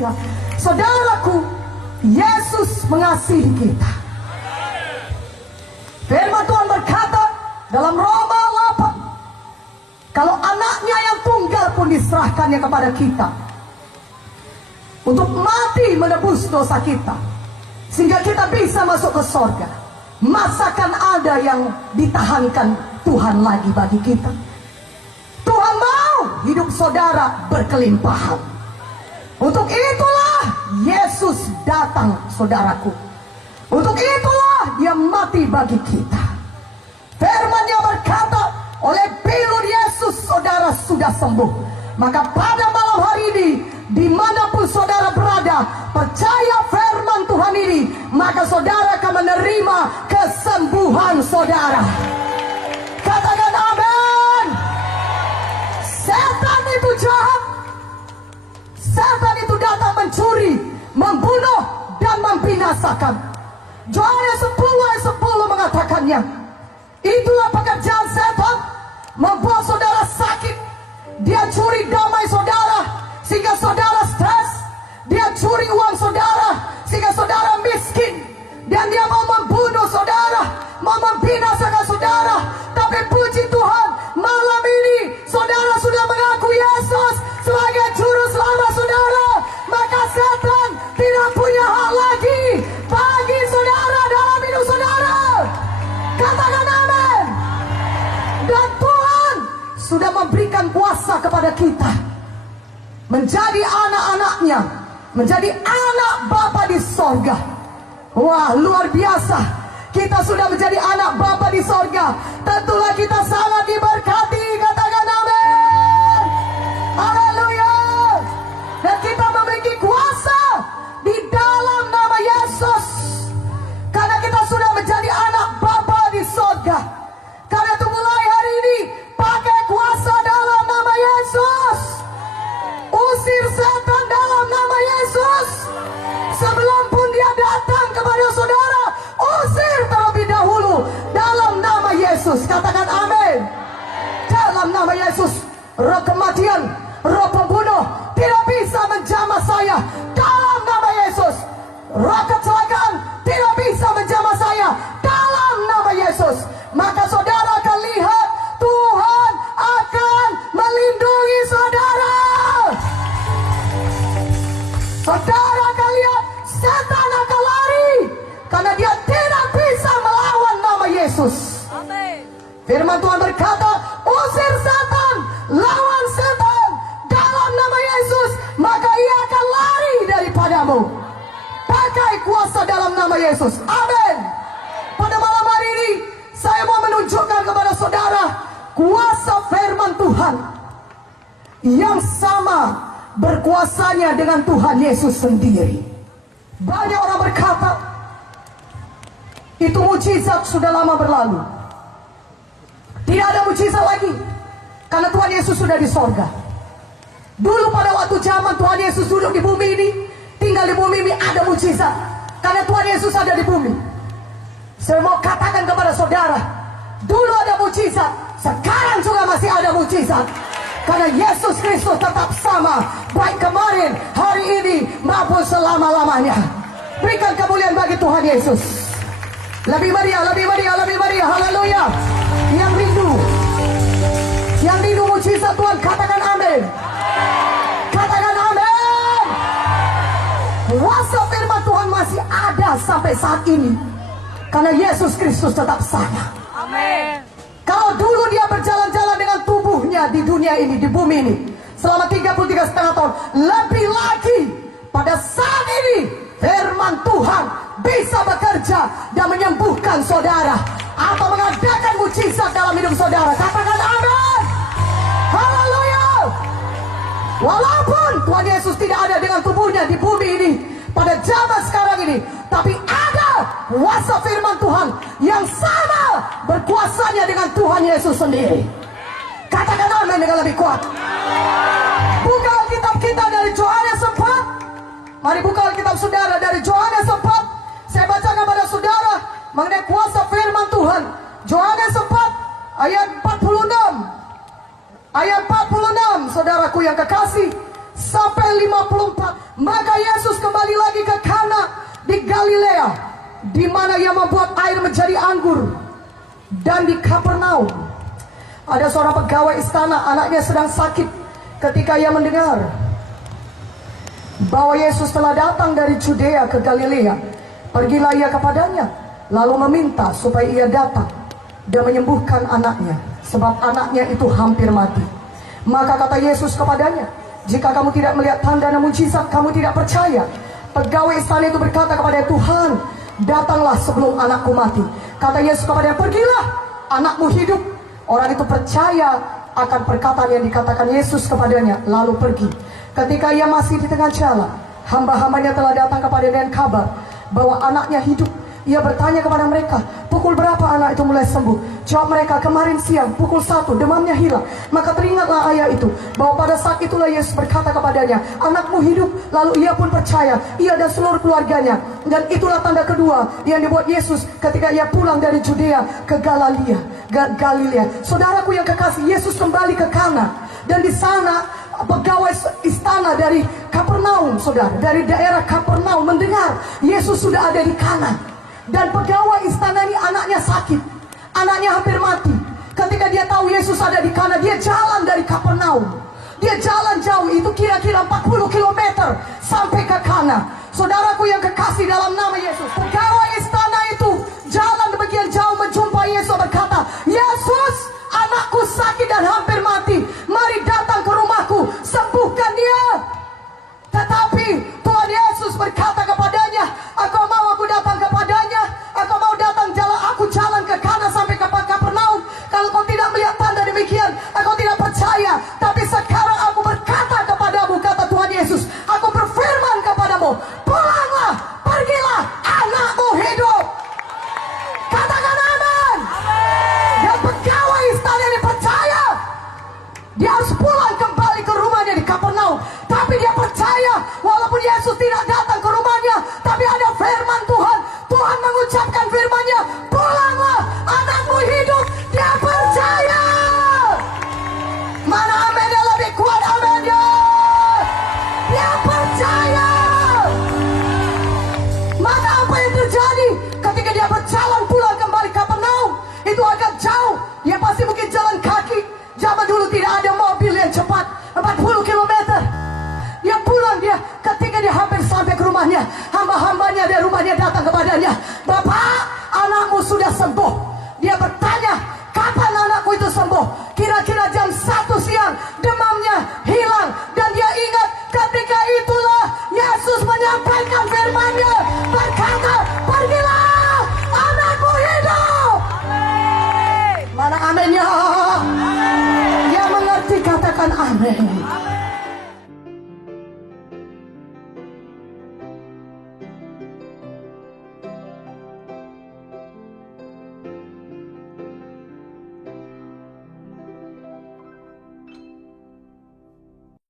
dia. Saudaraku, Yesus mengasihi kita. Firman Tuhan berkata dalam Roma 8, kalau anaknya yang tunggal pun diserahkannya kepada kita untuk mati menebus dosa kita, sehingga kita bisa masuk ke sorga, masakan ada yang ditahankan Tuhan lagi bagi kita? Tuhan mau hidup saudara berkelimpahan. Untuk itulah Yesus datang, saudaraku. Untuk itulah dia mati bagi kita. Firman-Nya berkata, oleh bilur Yesus saudara sudah sembuh. Maka pada malam hari ini, dimanapun saudara berada, percaya firman Tuhan ini, maka saudara akan menerima kesembuhan saudara. Katakan amin. Setan itu jahat. Setan itu datang mencuri, membunuh, dan membinasakan. Yohanes 10 ayat 10 mengatakannya. Itulah pekerjaan setan, membuat saudara sakit. Dia curi damai saudara sehingga saudara stres. Dia curi uang saudara sehingga saudara miskin. Dan dia mau membunuh saudara, mau membinasakan saudara. Tapi puji Tuhan, malam ini saudara sudah mengaku Yesus sebagai juru selamat saudara. Maka setan tidak punya hak lagi bagi saudara dalam hidup saudara. Katakan amin. Dan Tuhan sudah memberikan kuasa kepada kita menjadi anak-anaknya, menjadi anak Bapa di sorga. Wah, luar biasa. Kita sudah menjadi anak Bapa di sorga. Tentulah kita sangat diberkati. Katakan amin. Haleluya. Dan kita memiliki kuasa di dalam nama Yesus, karena kita sudah menjadi anak Bapa di sorga. Karena itu mulai hari ini, pakai kuasa dalam nama Yesus. Usir setan dalam nama Yesus. Sebelum pun dia datang kepada saudara, usir terlebih dahulu dalam nama Yesus. Katakan amin. Dalam nama Yesus, roh kematian, roh pembunuh tidak bisa menjamah saya. Dalam nama Yesus, roh kecelakaan tidak bisa menjamah saya. Dalam nama Yesus. Maka saudara akan lihat Tuhan akan melindungi saudara. Saudara akan lihat setan akan lari, karena dia tidak bisa melawan nama Yesus. Amin. Firman Tuhan berkata, usir setan, lawan setan dalam nama Yesus, maka ia akan lari daripadamu. Pakai kuasa dalam nama Yesus. Amin. Pada malam hari ini, saya mau menunjukkan kepada saudara kuasa firman Tuhan yang sama berkuasanya dengan Tuhan Yesus sendiri. Banyak orang berkata, itu mujizat sudah lama berlalu. Tidak ada mujizat lagi, karena Tuhan Yesus sudah di sorga. Dulu pada waktu zaman Tuhan Yesus duduk di bumi ini, tinggal di bumi ini, ada mujizat, karena Tuhan Yesus ada di bumi. Saya mau katakan kepada saudara, dulu ada mujizat, sekarang juga masih ada mujizat. Karena Yesus Kristus tetap sama, baik kemarin, hari ini, maupun selama-lamanya. Berikan kemuliaan bagi Tuhan Yesus. Lebih meriah, lebih meriah, lebih meriah. Haleluya. Yang rindu mujizat Tuhan, katakan amin. Katakan amin. Kuasa firman Tuhan masih ada sampai saat ini, karena Yesus Kristus tetap sama. Amin. Kalau dulu dia berjalan-jalan dengan tubuhnya di dunia ini, di bumi ini, selama 33,5 tahun, lebih lagi pada saat ini firman Tuhan bisa bekerja dan menyembuhkan saudara atau mengadakan mujizat dalam hidup saudara. Katakan amin. Haleluya. Walaupun Tuhan Yesus tidak ada dengan tubuhnya di bumi ini pada zaman sekarang ini, tapi ada kuasa firman Tuhan yang sama berkuasanya dengan Tuhan Yesus sendiri. Katakan amin dengan lebih kuat. Buka Alkitab kita dari Yohanes 4. Mari buka Alkitab saudara dari Yohanes 4. Saya bacakan kepada saudara mengenai kuasa firman Tuhan. Yohanes 4 ayat 46. Ayat 46, saudaraku yang kekasih. sampai 54. Maka Yesus kembali lagi ke Kana di Galilea, di mana ia membuat air menjadi anggur. Dan di Kapernaum ada seorang pegawai istana, anaknya sedang sakit. Ketika ia mendengar bahwa Yesus telah datang dari Judea ke Galilea, pergilah ia kepadanya, lalu meminta supaya ia datang dan menyembuhkan anaknya, sebab anaknya itu hampir mati. Maka kata Yesus kepadanya, jika kamu tidak melihat tanda dan mujizat, kamu tidak percaya. Pegawai istana itu berkata kepada Tuhan, datanglah sebelum anakku mati. Kata Yesus kepadanya, pergilah, anakmu hidup. Orang itu percaya akan perkataan yang dikatakan Yesus kepadanya, lalu pergi. Ketika ia masih di tengah jalan, hamba-hambanya telah datang kepadanya dengan kabar bahwa anaknya hidup. Ia bertanya kepada mereka, pukul berapa anak itu mulai sembuh? Jawab mereka, kemarin siang pukul 1, demamnya hilang. Maka teringatlah ayah itu bahwa pada saat itulah Yesus berkata kepadanya, anakmu hidup. Lalu ia pun percaya, ia dan seluruh keluarganya. Dan itulah tanda kedua yang dibuat Yesus ketika ia pulang dari Judea ke Galilea. Saudaraku yang kekasih, Yesus kembali ke Kana. Dan di sana pegawai istana dari Kapernaum, saudara, dari daerah Kapernaum mendengar Yesus sudah ada di Kana. Dan pegawai istana ini anaknya sakit, anaknya hampir mati. Ketika dia tahu Yesus ada di Kana, dia jalan dari Kapernaum. Dia jalan jauh, itu kira-kira 40 km sampai ke Kana. Saudaraku yang kekasih dalam nama Yesus, pegawai istana itu jalan demikian jauh menjumpai Yesus, berkata, Yesus, anakku sakit dan hampir mati, mari datang ke rumahku, sembuhkan dia. Tetapi Tuhan Yesus berkata kepadanya, engkau mau aku datang kepadanya? Engkau mau datang aku jalan ke Kana sampai ke Kapernaum? Kalau kau tidak melihat tanda demikian, engkau tidak percaya. Tapi sekarang aku berkata kepadamu, kata Tuhan Yesus, aku berfirman kepadamu, pulanglah, pergilah, anakmu hidup. Katakan amin. Dan pegawai istana ini percaya. Dia harus pulang kembali ke rumahnya di Kapernaum. Tapi dia percaya, walaupun Yesus tidak datang ke rumahnya, tapi ada firman Tuhan. Tuhan mengucapkan firman-Nya, pulanglah, anakmu hidup. Dia percaya. Mana aminnya lebih kuat, aminnya? Dia percaya. Maka apa yang terjadi ketika dia berjalan pulang kembali ke Kapernaum? Itu agak jauh. Dia pasti mungkin jalan kaki. Zaman dulu tidak ada mobil yang cepat, 40 km. Dia pulang, ketika dia hampir sampai ke rumahnya, hamba-hambanya dari rumahnya datang kepadanya, Bapak, anakmu sudah sembuh. Dia bertanya, kapan anakku itu sembuh? Kira-kira jam 1 siang, demamnya hilang. Dan dia ingat ketika itulah Yesus menyampaikan firman-Nya, berkata, pergilah, anakku hidup. Mana aminnya? Yang mengerti katakan amin.